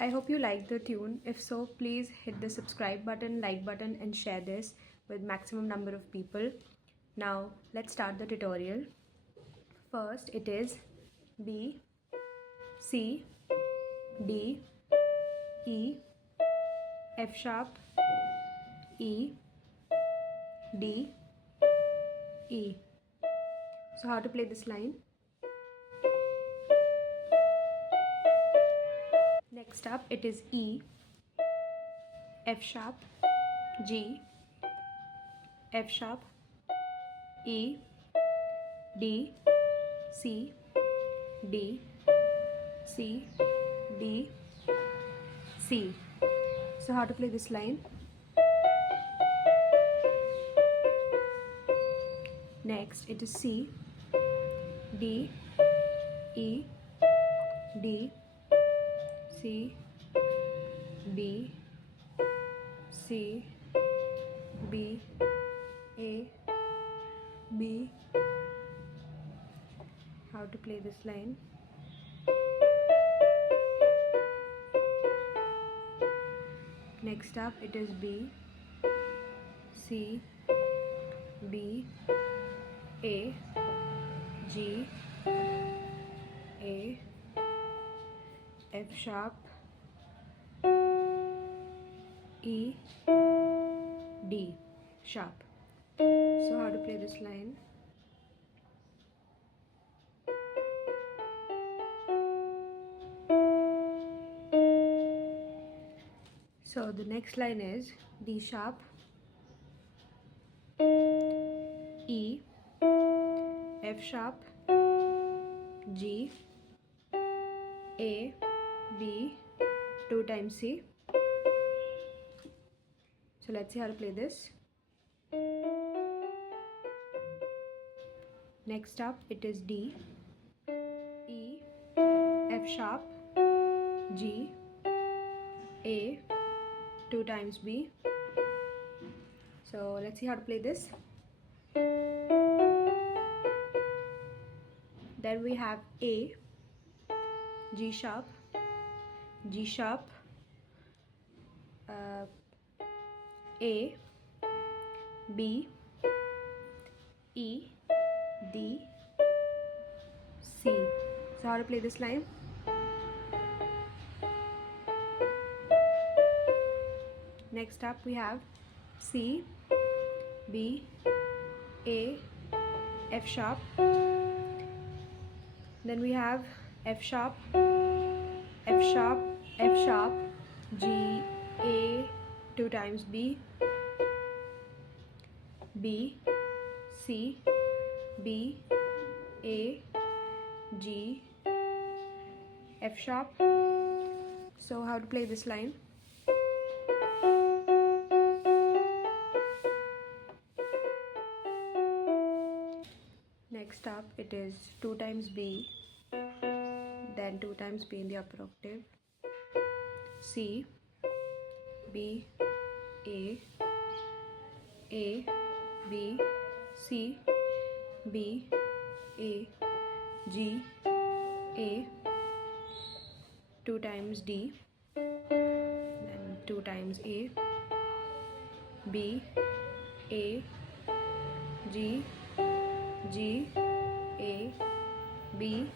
I hope you like the tune. If so, please hit the subscribe button, like button and share this with maximum number of people. Now let's start the tutorial. First it is B, C, D, E, F sharp, E, D, E. So how to play this line? Next up it is E, F sharp, G, F sharp, E, D, C, D, C, D, C. So how to play this line? Next it is C, D, E, D, C, D, C, B, A, B. How to play this line? Next up it is B, C, B, A, G, A, F sharp, E, D sharp. So how to play this line? So the next line is D sharp, E, F sharp, G, A, B, 2 times C. So let's see how to play this. Next up it is D, E, F sharp, G, A, 2 times B. So let's see how to play this. Then we have A, G sharp, G sharp, A, B, E, D, C. So how to play this line? Next up we have C, B, A, F sharp. Then we have F sharp, F sharp, F sharp, G, A, 2 times B, B, C, B, A, G, F sharp. So how to play this line? Next up it is 2 times B, then 2 times B in the upper octave, C, B, A, B, C, B, A, G, A, 2 times D, then 2 times A, B, A, G, G, A, B,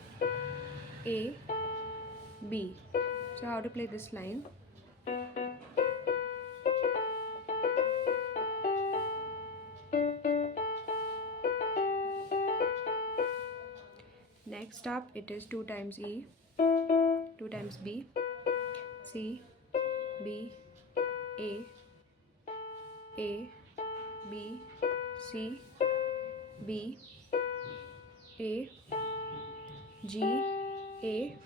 A, B. So how to play this line? Next up it is 2 times E, 2 times B, C, B, A, B, C, B, A, G, A,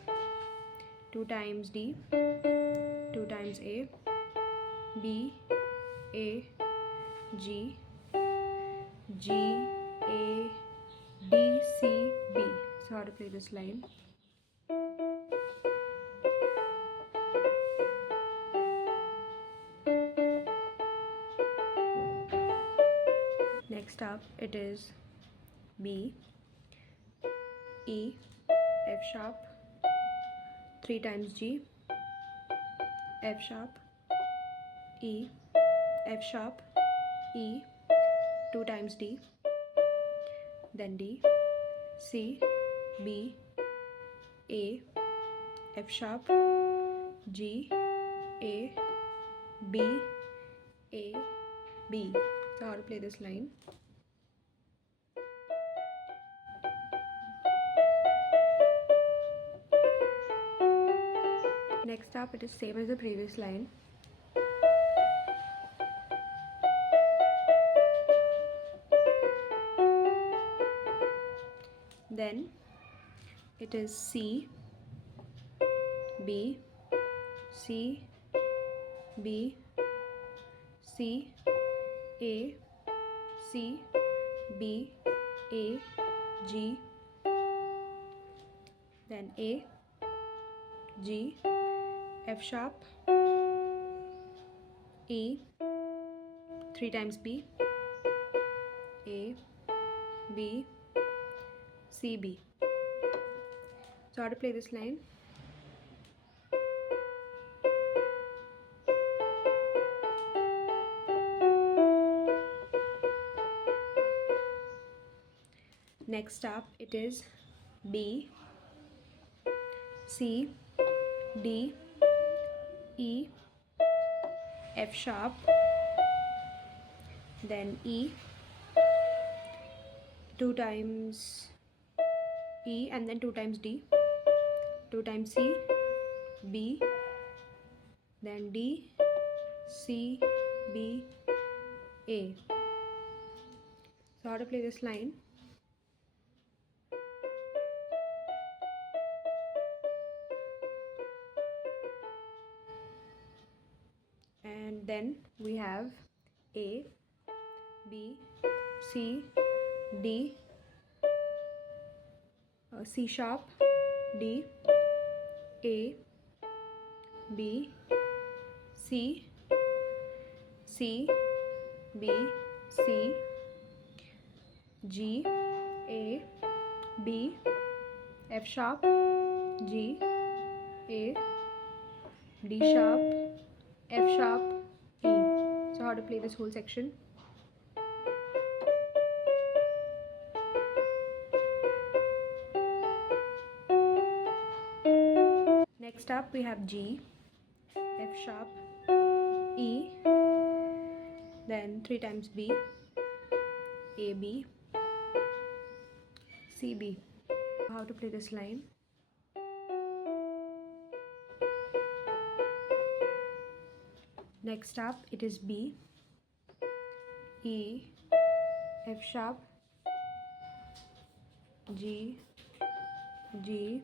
2 times D, 2 times A, B, A, G, G, A, D, C, B. So how to play this line? Next up it is B, E, F sharp, 3 times G, F sharp, E, F sharp, E, 2 times D, then D, C, B, A, F sharp, G, A, B, A, B. So how to play this line? Next up, it is same as the previous line. Then it is C, B, C, B, C, A, C, B, A, G, then A, G, F sharp, E, 3 times B, A, B, C, B. So how to play this line? Next up, it is B, C, D, E, F sharp, then E, 2 times E, and then 2 times D, 2 times C, B, then D, C, B, A. So how to play this line? And then we have A, B, C, D, C sharp, D, A, B, C, C, B, C, G, A, B, F sharp, G, A, D sharp, F sharp, E. So how to play this whole section? Next up we have G, F sharp, E, then 3 times B, A, B, C, B. How to play this line? Next up it is B, E, F sharp, G, G,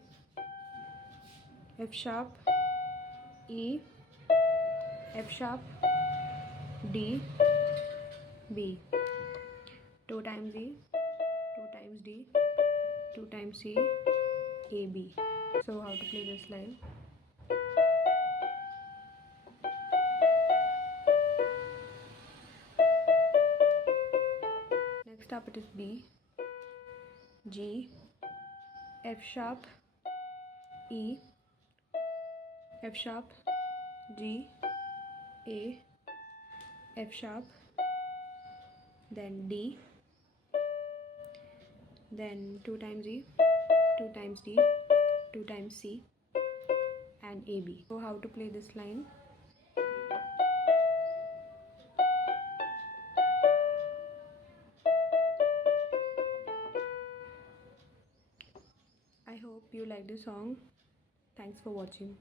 F sharp, E, F sharp, D, B. 2 times E, 2 times D, 2 times C, A, B. So how to play this line? Next up it is B, G, F sharp, E, F sharp, G, A, F sharp, then D, then 2 times E, 2 times D, 2 times C, and A, B. So how to play this line? I hope you like the song. Thanks for watching.